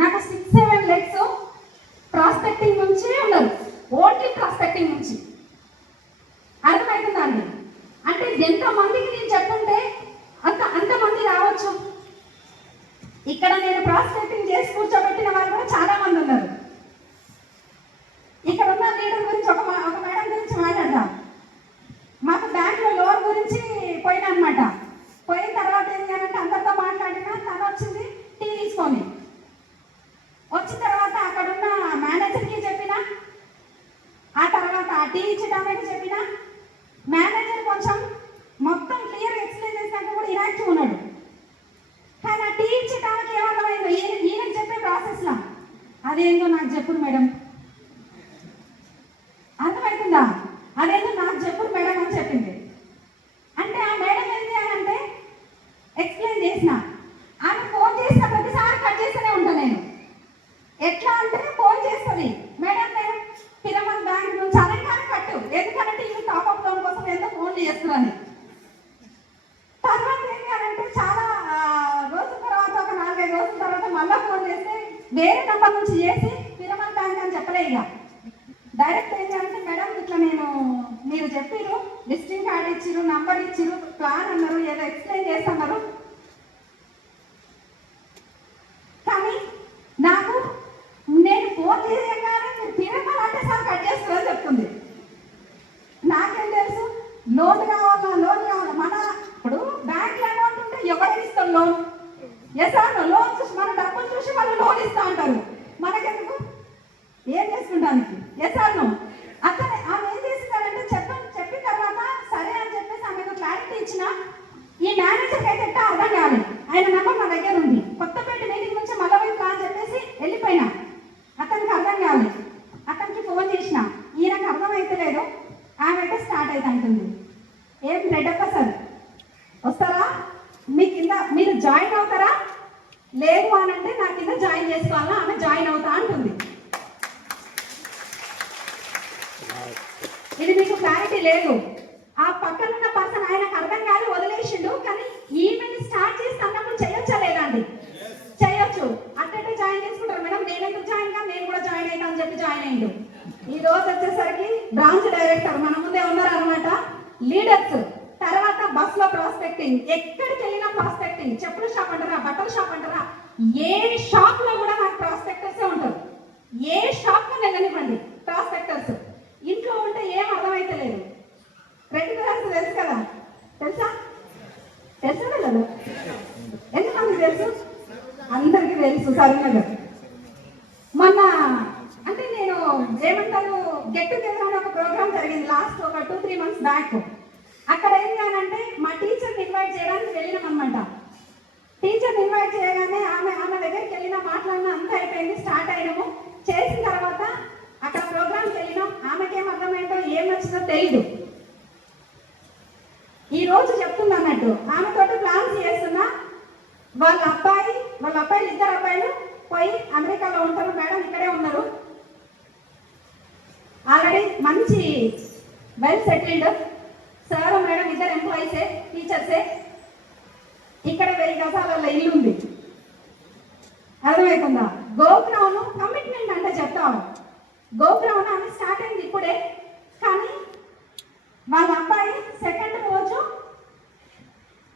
నాకు 6-7 legs prospecting నుంచి ఉన్నారు, ఓన్లీ ప్రాస్పెక్టింగ్ నుంచి. అర్థమవుతుందండి? అంటే ఎంతమందికి నేను చెప్పుంటే అంతమంది రావచ్చు. ఇక్కడ నేను ప్రాస్పెక్టింగ్ చేసి కూర్చోబెట్టిన వాళ్ళు కూడా చాలా మంది ఉన్నారు. ఇక్కడ ఉన్న లీడర్ గురించి ఒక మేడం గురించి మాట్లాడదాం. మాకు బ్యాంకులో లోన్ గురించి పోయినా అనమాట. పోయిన తర్వాత ఏం చేయాలంటే అందరితో మాట్లాడినా తను వచ్చింది టీ తీసుకొని. వచ్చిన తర్వాత అక్కడున్న మేనేజర్కి చెప్పిన, ఆ తర్వాత ఆ టీ ఇచ్చడానికి చెప్పిన. మేనేజర్ కొంచెం మొత్తం క్లియర్ ఎక్స్ప్లెయిన్ చేసినాక కూడా ఇనాక్టివ్ ఉన్నాడు. కానీ ఆ టీ ఇచ్చడానికి ఏమర్థమైందో ఈయనకి చెప్పే ప్రాసెస్లో అదేందో నాకు చెప్పుడు మేడం, అర్థమవుతుందా? అదేందో నాకు చెప్పుడు మేడం అని చెప్పింది. అంటే ఆ మేడం ఏం చేయాలంటే ఎక్స్ప్లెయిన్ చేసిన, ఆమె ఫోన్ చేసిన ప్రతిసారి కట్ చేస్తూనే ఉంటాను నేను. ఎట్లా అంటే ఫోన్ చేస్తుంది, మేడం నేను పిరమల్ బ్యాంక్ నుంచి అనగానే కట్టు, ఎందుకంటే ఇవి టాప్అప్ లోన్ కోసం ఎంతో ఫోన్లు చేస్తున్నాను. తర్వాత ఏం చేయాలంటే చాలా రోజుల తర్వాత, ఒక 4-5 రోజుల తర్వాత మళ్ళీ ఫోన్ చేస్తే వేరే నెంబర్ నుంచి చేసి పిరమల్ బ్యాంక్ అని చెప్పలే, ఇక డైరెక్ట్ ఏం చేయాలంటే మేడం ఇట్లా మీరు చెప్పిరు, విజిటింగ్ కార్డు ఇచ్చిరు, నంబర్ ఇచ్చిరు, ప్లాన్ అన్నారు, ఏదో ఎక్స్ప్లెయిన్ చేస్తున్నారు. కానీ నాకు నేను ఫోన్ చేయగానే మీరు పిరమల్ అంటే సార్ కట్ చేస్తారని చెప్తుంది. నాకేం తెలుసు లోన్ కావాలా మన ఇప్పుడు బ్యాంక్ అమౌంట్ ఉంటే ఎవరికి ఇస్తాం లోన్? సార్ లోన్ చూసి మన డబ్బులు చూసి వాళ్ళు లోన్ ఇస్తా అంటారు, మనకెందుకు ఏం చేసుకుంటానికి? సార్ అతనే ఆమె ఏం చేస్తున్నారంటే చెప్పిన తర్వాత సరే అని చెప్పేసి ఆమెకు క్లారిటీ ఇచ్చిన. ఈ మేనేజర్కి అయితే ఎట్టా అర్థం కావాలి, ఆయన నెంబర్ నా దగ్గర ఉంది, కొత్తపేట మీటింగ్ నుంచి మళ్ళీ ప్లాన్ చెప్పేసి వెళ్ళిపోయినా. అతనికి అర్థం కావాలి, అతనికి ఫోన్ చేసిన, ఈయనకు అర్థమైతలేదు. ఆమె అయితే స్టార్ట్ అయితే అంటుంది, ఏం రెడ్డప్ప సార్ వస్తారా, మీ కింద మీరు జాయిన్ అవుతారా? లేదు అని అంటే నా కింద జాయిన్ చేసుకోవాలా, ఆమె జాయిన్ అవుతా అంటుంది. ఇది మీకు క్లారిటీ లేదు. ఆ పక్కన ఉన్న పర్సన్ ఆయనకు అర్థం కాదు, వదిలేసిండు. కానీ ఈమెని స్టార్ట్ చేసి అన్నప్పుడు చేయొచ్చా లేదా అండి? చేయొచ్చు. అట్టటే జాయిన్ చేసుకుంటారు మేడం, నేను ఎందుకు జాయిన్ గా, నేను కూడా జాయిన్ అవుతా అని చెప్పి జాయిన్ అయ్యిండు. ఈ రోజు వచ్చేసరికి బ్రాంచ్ డైరెక్టర్ మన ముందే ఉన్నారు అనమాట, లీడర్స్. తర్వాత బస్ లో ప్రాస్పెక్టింగ్, ఎక్కడికి వెళ్ళినా ప్రాస్పెక్టింగ్, చెప్పుల షాప్ అంటారా, బట్టల షాప్ అంటారా, ఏ షాప్ లో కూడా నాకు ప్రాస్పెక్టర్సే ఉంటారు. ఏ షాప్ లో వెళ్ళనివ్వండి ప్రాస్పెక్టర్స్. ఇంట్లో ఉంటే ఏం అర్థమైతే లేదు. రెడ్ కలర్స్ తెలుసు కదా, తెలుసా కదా? ఎంతమంది తెలుసు? అందరికీ తెలుసు. సరినగర్ మొన్న అంటే నేను ఏమంటారు గెట్ టుగెదర్ అని ఒక ప్రోగ్రామ్ జరిగింది లాస్ట్ ఒక 2-3 months బ్యాక్. అక్కడ ఏం చేయాలంటే మా టీచర్ని ఇన్వైట్ చేయడానికి వెళ్ళినాం అనమాట. టీచర్ని ఇన్వైట్ చేయగానే ఆమె దగ్గరికి వెళ్ళినా, మాట్లాడినా, అంతా అయిపోయింది. స్టార్ట్ అయినాము. చేసిన తర్వాత అక్కడ ప్రోగ్రామ్కి వెళ్ళినాం. ఆమెకేం అర్థమైందో ఏం నచ్చిందో తెలీదు. ఈ రోజు చెప్తుంది అన్నట్టు, ఆమెతోటి ప్లాన్స్ చేస్తున్నా. వాళ్ళ అబ్బాయిలు 2 అబ్బాయిలు పోయి అమెరికాలో ఉంటారు మేడం, ఇక్కడే ఉన్నారు. ఆల్రెడీ మంచి వెల్ సెటిల్డ్ సార్ మేడం, 2 ఎంప్లాయీసే, టీచర్సే. ఇక్కడ 1000 గజాలలో ఇల్లు ఉంది. అర్థమవుతుందా? గోగ్రౌండ్ కమిట్మెంట్ అంటే చెప్తాము. గోగ్రౌండ్ అని స్టార్ట్ అయింది ఇప్పుడే. కానీ వాళ్ళ అబ్బాయి 2nd రోజు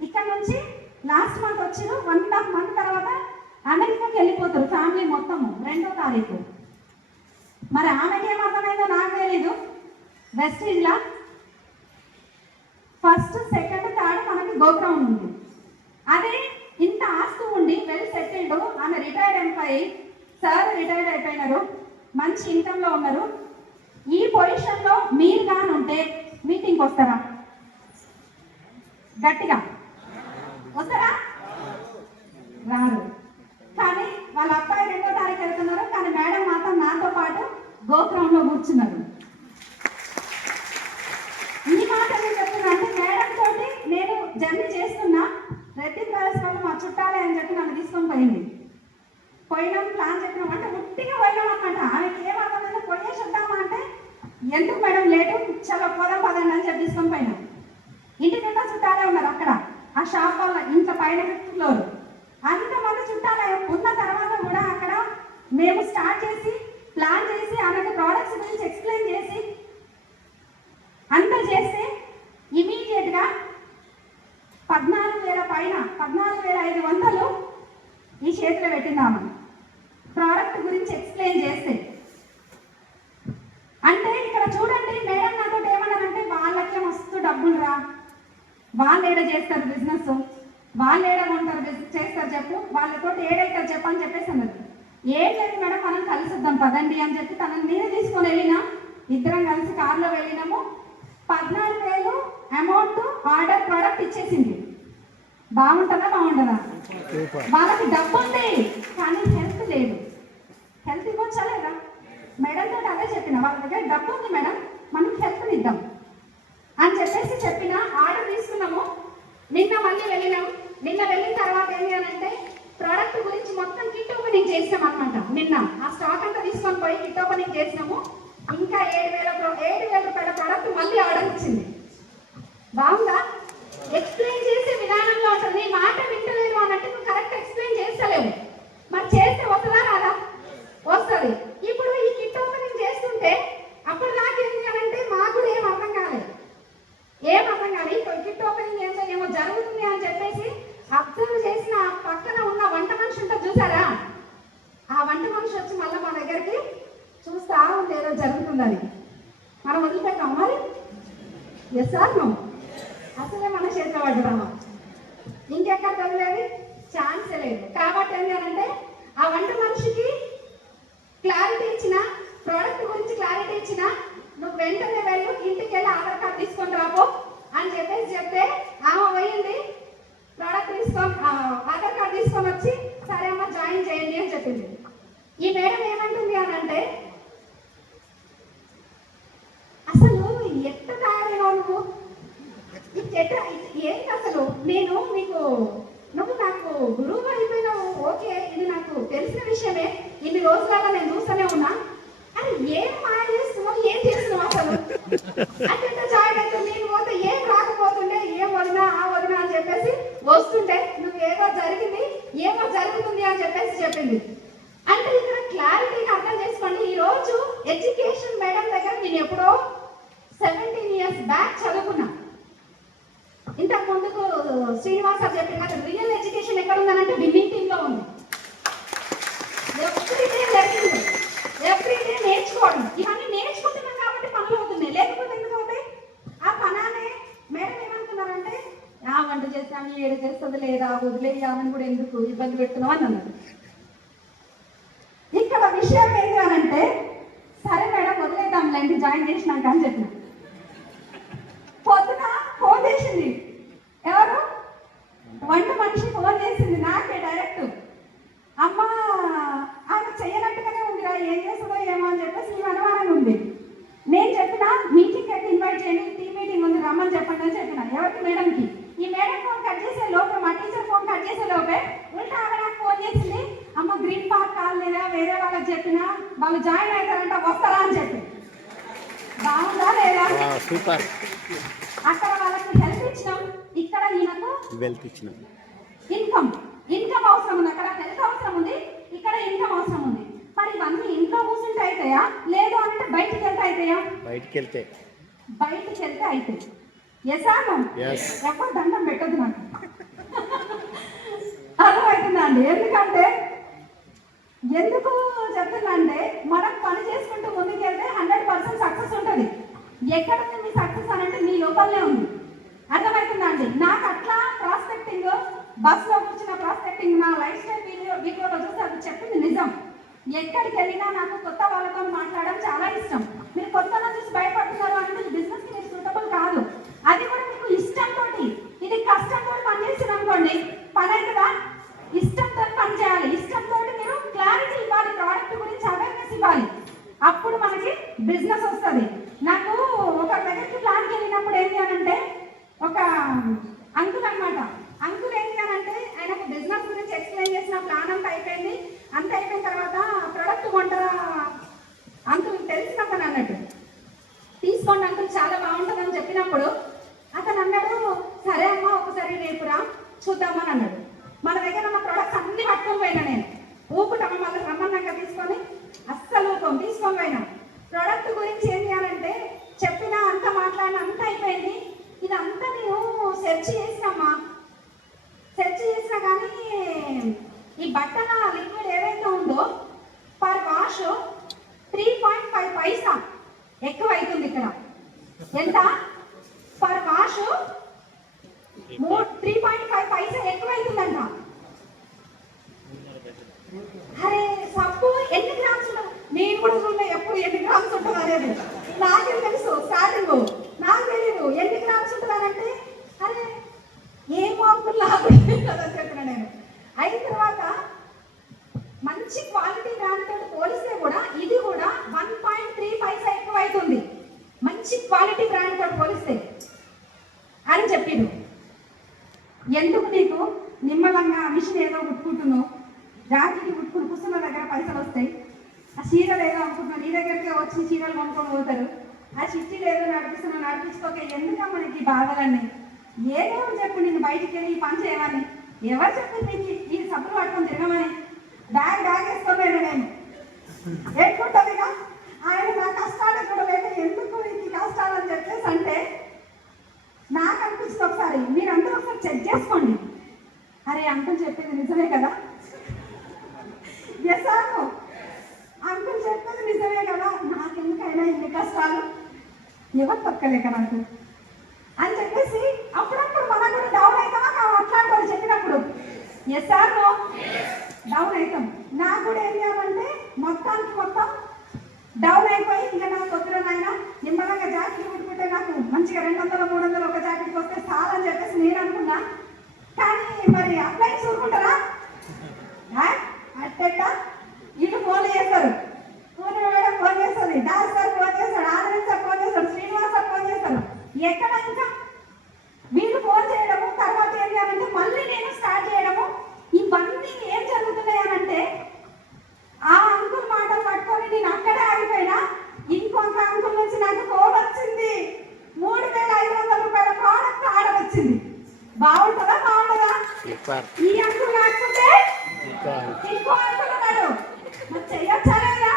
ఇక్కడ నుంచి లాస్ట్ మంత్ వచ్చారు. 1.5 month తర్వాత అమెరికాకి వెళ్ళిపోతారు ఫ్యామిలీ మొత్తము 2వ తారీఖు. మరి ఆమెకేం అర్థమైందో నాకు తెలీదు. వెస్టీజ్లా 1st, 2nd, 3rd మనకి గోగ్రౌండ్ ఉంది. అదే ఇంత ఆస్తు ఉండి వెల్ సెటిల్డ్, ఆమె రిటైర్డ్ ఎంప్లాయీ, సార్ రిటైర్డ్ అయిపోయినారు, మంచి ఇన్కమ్ లో ఉన్నారు. ఈ పొజిషన్ లో మీరు కానీ ఉంటే మీటింగ్కి వస్తారా? గట్టిగా వస్తారా? రారు. కానీ వాళ్ళ అబ్బాయి 2వ తారీఖు వెళ్తున్నారు. కానీ మేడం మాత్రం నాతో పాటు గోగ్రౌండ్ లో కూర్చున్నారు. ఈ మాట నేను చెప్తున్నా అంటే మేడం తోటి నేను జర్నీ చేస్తున్నా. రెడ్డి బ్రదర్స్ వాళ్ళు మా చుట్టాలే అని చెప్పి నన్ను తీసుకొని పోయినాం. ప్లాన్ చెప్పినాం అంటే ఉట్టిగా పోయినాం అనమాట. ఆమెకి ఏం అర్థమైందో పోయేసి వద్దామా అంటే ఎందుకు మేడం లేటు, చాలా పదండి అని చెప్పి తీసుకొని పోయినాం. ఇంటి నిండా చుట్టాలే ఉన్నారు అక్కడ. ఆ షాప్ వాళ్ళ ఇంట్లో పైన 5th floor అంతమంది చుట్టాలే ఉన్న తర్వాత కూడా అక్కడ మేము స్టార్ట్ చేసి ప్లాన్ చేసి ఆమెకు ప్రోడక్ట్స్ గురించి ఎక్స్ప్లెయిన్ చేసి అంతా చేస్తే ఇమీడియట్గా 14,000 పైన 14,500 ఈ చేతిలో పెట్టిందాము ప్రోడక్ట్ గురించి ఎక్స్ప్లెయిన్ చేస్తే. అంటే ఇక్కడ చూడండి మేడం నాతో ఏమన్నారంటే వాళ్ళకే మస్తు డబ్బులు రా, వాళ్ళు ఏడ చేస్తారు బిజినెస్, వాళ్ళు ఏడ ఉంటారు చేస్తారు చెప్పు, వాళ్ళతో ఏడైతారు చెప్పని చెప్పేసి అన్నది. ఏం లేదు మేడం మనం కలిసిద్దాం పదండి అని చెప్పి తనని నేనే తీసుకొని వెళ్ళినా. ఇద్దరం కలిసి కార్లో వెళ్ళినాము. 14,000 అమౌంట్ ఆర్డర్ ప్రోడక్ట్ ఇచ్చేసింది. బాగుంటుందా బాగుంటుందా? వాళ్ళకి డబ్బు ఉంది కానీ హెల్త్ లేదు. హెల్త్ ఇవ్వచ్చా లేదా? మేడంతో అదే చెప్పిన, వాళ్ళ దగ్గర డబ్బు ఉంది మేడం మనం హెల్త్ని ఇద్దాం అని చెప్పేసి చెప్పిన. ఆర్డర్ తీసుకున్నాము. నిన్న మళ్ళీ వెళ్ళినాము. నిన్న వెళ్ళిన తర్వాత ఏంటి అని అంటే ప్రోడక్ట్ గురించి మొత్తం కిట్ ఓపెనింగ్ చేసాం అనమాట. నిన్న ఆ స్టాక్ అంతా తీసుకొని పోయి కిట్ ఓపెనింగ్ చేసినాము. ఇంకా 7,000 రూపాయల ప్రోడక్ట్ మళ్ళీ ఆర్డర్ ఇచ్చింది. బాగుందా? ఎక్స్ప్లెయిన్ చేసే విధానంలో ఉంటుంది. మాట వింటలేరు అన్నట్టు నువ్వు కరెక్ట్ ఎక్స్ప్లెయిన్ చేస్తలేవు. మరి చేస్తే వస్తుందా రాదా? వస్తుంది. ఇప్పుడు ఈ కిట్ ఓపెనింగ్ చేస్తుంటే అప్పుడు నాకేంటి అని అంటే మాకు కూడా ఏం అర్థం కాలేదు. కిట్ ఓపెనింగ్ చేస్తే ఏమో జరుగుతుంది అని చెప్పేసి అబ్జర్వ్ చేసిన పక్కన ఉన్న వంట మనిషి ఉంటుంది చూసారా, ఆ వంట మనిషి వచ్చి మళ్ళీ మా దగ్గరికి చూస్తా ఉంది ఏదో జరుగుతుందని. మనం వదిలిపెట్టాం మరి? ఎస్ సార్ నువ్వు అసలే మన చేతిలో పడ్డాము. ఇంకెక్కడ వదిలేది ఛాన్సే లేదు. కాబట్టి ఏంటి అంటే ఆ వంట మనిషికి క్లారిటీ ఇచ్చిన, ప్రోడక్ట్ గురించి క్లారిటీ ఇచ్చిన, నువ్వు వెంటనే వెళ్ళు ఇంటికి వెళ్ళి ఆధార్ కార్డు తీసుకొని రాపో అని చెప్పేసి చెప్తే ఆమె పోయింది. ప్రోడక్ట్ తీసుకొని ఆధార్ కార్డు తీసుకొని వచ్చి సరే అమ్మ జాయిన్ చేయండి అని చెప్పింది. ఈ మేడం ఏమంటుంది అని అంటే అసలు ఎట్ట తయారైనావు నువ్వు, ఏంటి అసలు నేను నీకు నువ్వు నాకు గురువుగా అయిపోయినావు. ఓకే ఇది నాకు తెలిసిన విషయమే, ఇన్ని రోజులలో నేను చూస్తూనే ఉన్నా. అని ఏం మాయ చేస్తున్నావు, ఏం చేస్తున్నావు అసలు అంటే జాయిన్ అయితే నేను పోతే ఏం రాకపోతుండే, ఏం వదినా ఆ వదినా అని చెప్పేసి వస్తుంటే నువ్వు ఏదో జరిగింది ఏమో జరుగుతుంది అని చెప్పేసి చెప్పింది. అంటే ఇక్కడ క్లారిటీని అర్థం చేసుకోండి. ఈ రోజు ఎడ్యుకేషన్ మేడం దగ్గర నేను ఎప్పుడో 17 years బ్యాక్ చదువుకున్నా. ఇంతకు ముందుకు శ్రీనివాస్ గారు చెప్పిన రియల్ ఎడ్యుకేషన్ ఎక్కడ ఉందనంటే విన్నింగ్ టీమ్ లో ఉంది. ఎవ్రీడే నేర్చుకోవడం, ఇవన్నీ నేర్చుకుంటున్నాం కాబట్టి పనులు అవుతున్నాయి. లేకపోతే ఎందుకు అవుతాయి? ఆ పనానే మేడం ఏమంటున్నారంటే ఆ వంట చేస్తాను ఏడు చేస్తుంది లేదా వదిలేయామని కూడా ఎందుకు ఇబ్బంది పెడుతున్నావు అని అన్నారు. ఇక్కడ విషయం ఏంటి అని అంటే సరే మేడం వదిలేద్దాంలేండి జాయిన్ చేసినాక అని చెప్పిన. పొద్దున ఫోన్ చేసింది. ఎవరు? వంట మనిషి ఫోన్ చేసింది నాకే డైరెక్ట్. అమ్మ ఆమె చేయనట్టుగానే ఉందిరా, ఏం చేస్తుందో ఏమో అని చెప్పేసి ఈ అనుమానంగా ఉంది. నేను చెప్పిన మీటింగ్ అయితే ఇన్వైట్ చేయండి, టీమ్ మీటింగ్ ఉంది రమ్మని చెప్పండి అని చెప్పిన. ఎవరికి? మేడంకి. ఈ మేడం ఫోన్ కట్ చేసే లోపే, మా టీచర్ ఫోన్ కట్ చేసే లోపే ఉల్టా ఆమె నాకు ఫోన్ చేసింది. అమ్మ గ్రీన్ పార్క్ కాలేదా, వేరే వాళ్ళకి చెప్పినా వాళ్ళు జాయిన్ అవుతారంట, వస్తారా అని చెప్పి. బాగుందా లేదా? సూపర్. అక్కడ వాళ్ళకి హెల్ప్ ఇచ్చినాం, ఇక్కడ ఈయనకు వెల్త్ ఇచ్చినాం. ఇన్కమ్ అవసరం ఉంది. అక్కడ హెల్త్ అవసరం ఉంది, ఇక్కడ ఇన్కమ్ అవసరం ఉంది. మరి ఇవన్నీ ఇంట్లో కూర్చుంటే అవుతాయా, లేదు అంటే బయటికి వెళ్తే అవుతాయా? బయటికి వెళ్తే అయితే ఎసాను ఎవరు దండం పెట్టదు నాకు. అర్థమవుతుందా అండి? ఎందుకు చెప్తున్నా అంటే మనం పని చేసుకుంటూ ముందుకు వెళ్తే 100% సక్సెస్ ఉంటుంది. ఎక్కడ ఉంది మీ సక్సెస్ అని అంటే మీ లోపలనే ఉంది. అర్థమవుతుందా అండి? నాకు అట్లా ప్రాస్పెక్టింగ్, బస్సులో కూర్చున్న ప్రాస్పెక్టింగ్ నా లైఫ్ స్టైల్ వీడియోలో చూసి అది చెప్పింది నిజం. ఎక్కడికి వెళ్ళినా నాకు కొత్త వాళ్ళతో మాట్లాడడం చాలా ఇష్టం. మీరు కొత్తగా చూసి భయపడుతున్నారు అంటే బిజినెస్ కి మీరు సూటబుల్ కాదు. అది కూడా మీకు ఇష్టంతో, ఇది కష్టంతో పని చేసిన అనుకోండి పని అవుతుందా? ఇష్టంతో పని చేయాలి. ఇష్టంతో మీరు క్లారిటీ ఇవ్వాలి, ప్రోడక్ట్ గురించి అవేర్నెస్ ఇవ్వాలి. అప్పుడు మనకి బిజినెస్ వస్తుంది. నాకు ఒక దగ్గరికి ప్లాన్కి వెళ్ళినప్పుడు ఏంటి అని అంటే ఒక అంకుల్ అనమాట. అంకుల్ ఏంటి అని అంటే ఆయనకు బిజినెస్ గురించి ఎక్స్ప్లెయిన్ చేసిన ప్లాన్ అంతా అయిపోయింది. అంత అయిపోయిన తర్వాత ప్రొడక్ట్ కొంటారా అంకుల్ తెలిసినప్పుడు అన్నట్టు తీసుకోండి అంకుల్ చాలా బాగుంటుందని చెప్పినప్పుడు అతను అన్నాడు సరే అమ్మ ఒకసారి రేపు రా చూద్దామని అన్నాడు. మన దగ్గర ఉన్న ప్రొడక్ట్స్ అన్ని పట్టుకొని పోయినా నేను ఊపుటమ్మ మళ్ళీ రమ్మన్నాక తీసుకొని తీసుకొని పోయినాం. ప్రోడక్ట్ గురించి ఏం చేయాలంటే చెప్పినా అంత మాట్లాడినా అంత అయిపోయింది. ఇదంతా నేను సెర్చ్ చేసినమ్మా, సెర్చ్ చేసినా కానీ ఈ బట్టల లిక్విడ్ ఏదైతే ఉందో పర్ వాష్ 3.5 పైసా ఎక్కువ అవుతుంది. ఇక్కడ ఎంత పర్ వాష్ 3.5 పైసా ఎక్కువ అవుతుందంట. అరే సబ్బు ఎన్ని గ్రామ్స్ ఉంటుంది, నేను కూడా చూడలే ఎప్పుడు ఎన్ని గ్రామ్స్ ఉంటుంది అనేది. నాకేం తెలుసు స్టార్టింగ్, నాకు తెలియదు ఎన్ని గ్రామ్స్ ఉంటుందనంటే అరే ఏ మాకు లాభ చెప్పిన నేను. అయిన తర్వాత మంచి క్వాలిటీ బ్రాండ్ తోటి పోలిస్తే కూడా ఇది కూడా 1.3 పైసా ఎక్కువ అవుతుంది, మంచి క్వాలిటీ బ్రాండ్ తోటి పోలిస్తే అని చెప్పిండు. ఎందుకు నీకు నిమ్మలంగా మిషన్ ఏదో కుట్టుకుంటున్నావు, జాకెట్ కుట్టుకుని కూర్చున్న దగ్గర పైసలు వస్తాయి, ఆ చీరలు ఏదో అనుకుంటున్నావు, నీ దగ్గరికే వచ్చి చీరలు కొనుక్కొని పోతారు, ఆ చిట్టీలు ఏదో నడిపిస్తున్నావు, నడిపించుకోక ఎందుకమ్మా నీకు ఈ బాధలన్నీ? ఏదో చెప్పు నేను బయటికి వెళ్ళి ఈ పని చేయమని, ఎవరు చెప్పింది నీకు ఈ సబ్బులు పట్టుకొని తిరగమని? బ్యాగ్ వేసుకోలేను నేను, ఎక్కుంటుందిగా ఆయన నా కష్టాలు కూడా లేదు, ఎందుకు ఈ కష్టాలు అని చెప్పేసి అంటే నాకు అనిపిస్తుంది. ఒకసారి మీరందరూ ఒకసారి చెక్ చేసుకోండి, అరే అంకుల్ చెప్పింది నిజమే కదా, ఎస్ అంకుల్ చెప్పేది నిజమే కదా, నాకెందుకైనా ఇన్ని కష్టాలు, ఎవరు తొక్కలేక నాకు అని చెప్పేసి అప్పుడప్పుడు మనం కూడా డౌన్ అవుతామా అట్లాంటి వాళ్ళు చెప్పినప్పుడు? Yes are no? డౌన్ అవుతాం. నాకు కూడా ఏం చేయాలంటే మొత్తానికి మొత్తం డౌన్ అయిపోయి ఇంకా నాకు వద్దురా నాయన నిమ్మలంగా జాకెట్ కుట్టుకుంటే నాకు మంచిగా 200 300 ఒక జాకెట్కి వస్తే చాలా అని చెప్పేసి నేను అనుకున్నా. కానీ మరి అప్లై చూసుకుంటారా? అట్టెట్ట వీళ్ళు ఫోన్లు చేస్తారు, ఫోన్ మేడం ఫోన్ చేస్తుంది, దాస్ సార్ ఫోన్ చేస్తాడు, ఆనంద్ సార్ ఫోన్ చేస్తాడు, శ్రీనివాస్ సార్ ఫోన్ చేస్తారు. ఎక్కడ ఇంకా వీళ్ళు ఫోన్ చేయడము, తర్వాత ఏం చేయాలంటే మళ్ళీ నేను స్టార్ట్ చేయడము. ఇవన్నీ ఏం జరుగుతున్నాయి అనంటే ఆ అంకుల్ మాటలు పట్టుకొని నేను అక్కడే ఆగిపోయినా. ఇంకొక అంకుల్ నుంచి నాకు ఫోన్ వచ్చింది, 3500 రూపాయల ప్రోడక్ట్ ఆర్డర్ వచ్చింది. బాగుంటుందా బాగుంటుందా? ఈ అంకుల్ కాకపోతే ఇంకో అంకుల్ ఉన్నాడు, మరి చెయ్యొచ్చా లేదా?